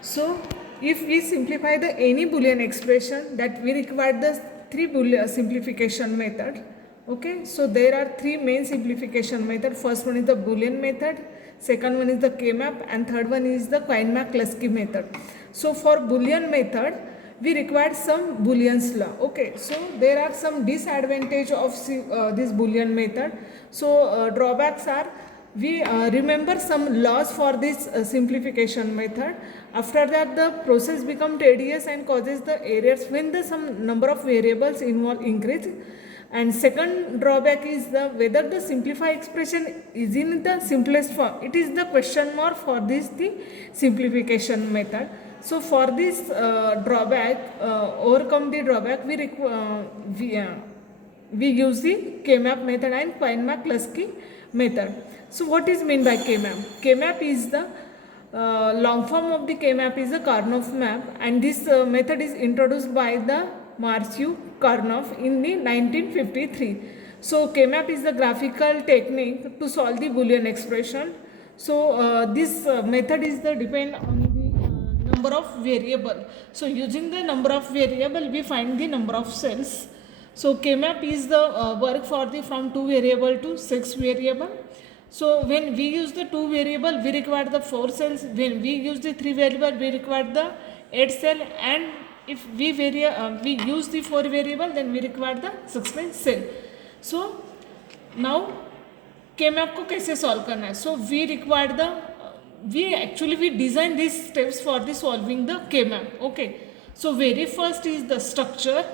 So if we simplify the any Boolean expression, that we require the three Boolean simplification method. Okay, so there are three main simplification method. First one is the Boolean method, second one is the K-map, and third one is the Quine-Mac-Lusky method. So for Boolean method, we require some Boolean's law. Okay, so there are some disadvantage of this Boolean method. So drawbacks are, we remember some laws for this simplification method. After that, the process become tedious and causes the errors when the some number of variables involved increase. And second drawback is the whether the simplified expression is in the simplest form. It is the question mark for this the simplification method. So for this drawback, overcome the drawback, we use the K-map method and Quine-Mac-Lusky method. So what is meant by K-map? K-map is the long form of the K-map is the Karnoff map, and this method is introduced by the Marciu Karnoff in the 1953. So K-map is the graphical technique to solve the Boolean expression. So this method is the depend on the number of variable. So using the number of variable, we find the number of cells. So K-map is the work for the from 2 variable to 6 variable. So when we use the 2 variable, we require the 4 cells. When we use the 3 variable, we require the 8 cell. And if we use the 4 variable, then we require the 16 cell. So now K-map को कैसे solve करना है? So we require the we design these steps for the solving the K-map. Okay. So very first is the structure,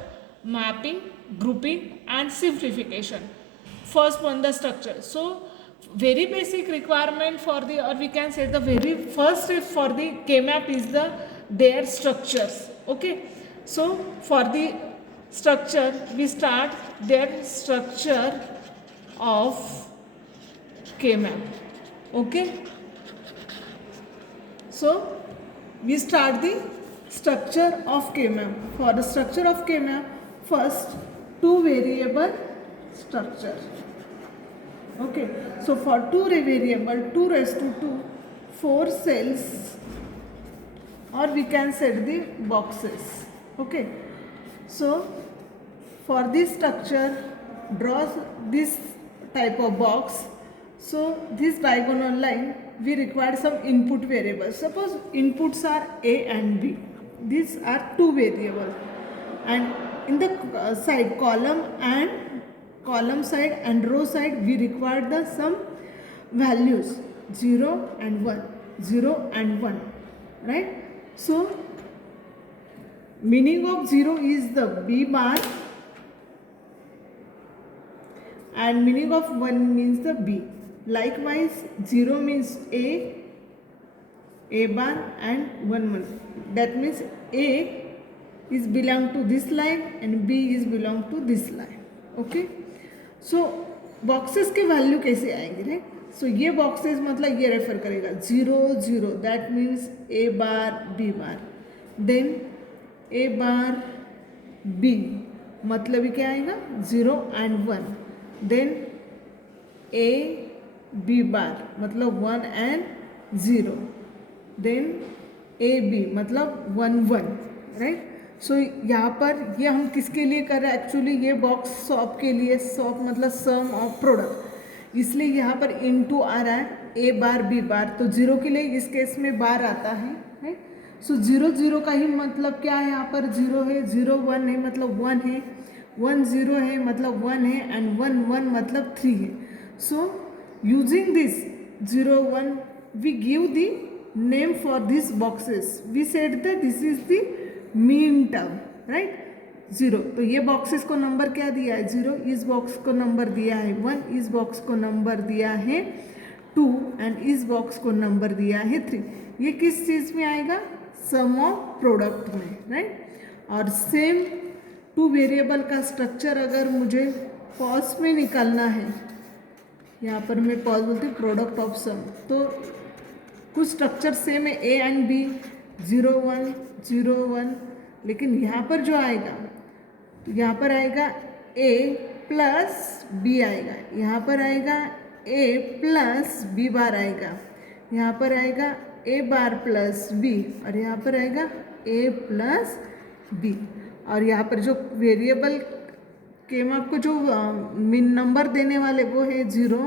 mapping, grouping and simplification. First one, the structure. So very basic requirement for the, or we can say the very first step for the K-map is the their structures. Okay. So for the structure, we start their structure of K-map. Okay. So we start the structure of K-map. For the structure of K-map, first 2 variable structure. Okay, so for 2 variable, 2 raised to 2, 4 cells, or we can set the boxes. Okay, so for this structure, draw this type of box. So this diagonal line, we require some input variables. Suppose inputs are A and B. These are 2 variables, and in the side column side and row side, we require the some values 0 and 1, 0 and 1, right? So meaning of 0 is the B bar and meaning of 1 means the B. Likewise 0 means A bar and 1. That means A is belong to this line and B is belong to this line. Okay. So boxes के value कैसे आएंगे, right? सो ये boxes मतलब ये refer करेगा 0 0, that means A bar B bar, then A bar B मतलब क्या आएगा 0 and 1, then A B bar मतलब 1 and 0, देन A B मतलब 1 1, राइट? सो यहाँ पर ये हम किसके लिए कर रहे हैं? एक्चुअली ये बॉक्स सॉप के लिए, सॉप मतलब सम ऑफ प्रोडक्ट, इसलिए यहाँ पर इनटू आ रहा है A बार B बार, तो 0 के लिए इस केस में बार आता है, राइट? सो 0 0 का ही मतलब क्या है? यहाँ पर 0 है, 0 1 है मतलब 1 है, 1 0 है मतलब 1 है, एंड 1 1 मतलब 3 है. So using this 0 1 we give the name for this boxes. We said that this is the mean term, right? 0. तो ये बॉक्सेस को नंबर क्या दिया है? 0. इस बॉक्स को नंबर दिया है 1, इस बॉक्स को नंबर दिया है 2 एंड इस बॉक्स को नंबर दिया है 3. ये किस चीज़ में आएगा? सम ऑफ प्रोडक्ट में, राइट? और सेम 2 वेरिएबल का स्ट्रक्चर अगर मुझे पॉज में निकालना है, यहाँ पर मैं पॉज बोलती हूँ प्रोडक्ट ऑफ सम, तो कुछ स्ट्रक्चर सेम है A एंड B 0 1 0 1, लेकिन यहाँ पर जो आएगा, तो यहाँ पर आएगा A प्लस B आएगा, यहाँ पर आएगा A प्लस B बार आएगा, यहाँ पर आएगा ए बार प्लस बी, और यहाँ पर आएगा ए प्लस बी। और यहाँ पर जो वेरिएबल के में आपको जो मिन नंबर देने वाले वो है 0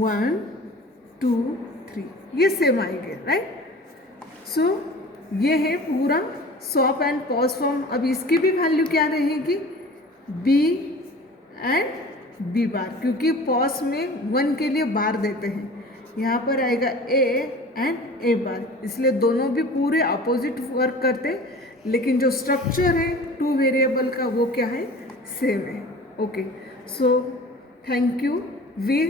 1 2 3, ये सेम आएंगे, राइट। सो ये है पूरा स्वैप एंड पॉज फॉर्म। अब इसकी भी वैल्यू क्या रहेगी, बी एंड बी बार, क्योंकि पॉज में 1 के लिए बार देते हैं। यहाँ पर आएगा ए एंड ए बार, इसलिए दोनों भी पूरे अपोजिट वर्क करते हैं, लेकिन जो स्ट्रक्चर है 2 वेरिएबल का वो क्या है, सेम है। Okay, so thank you. We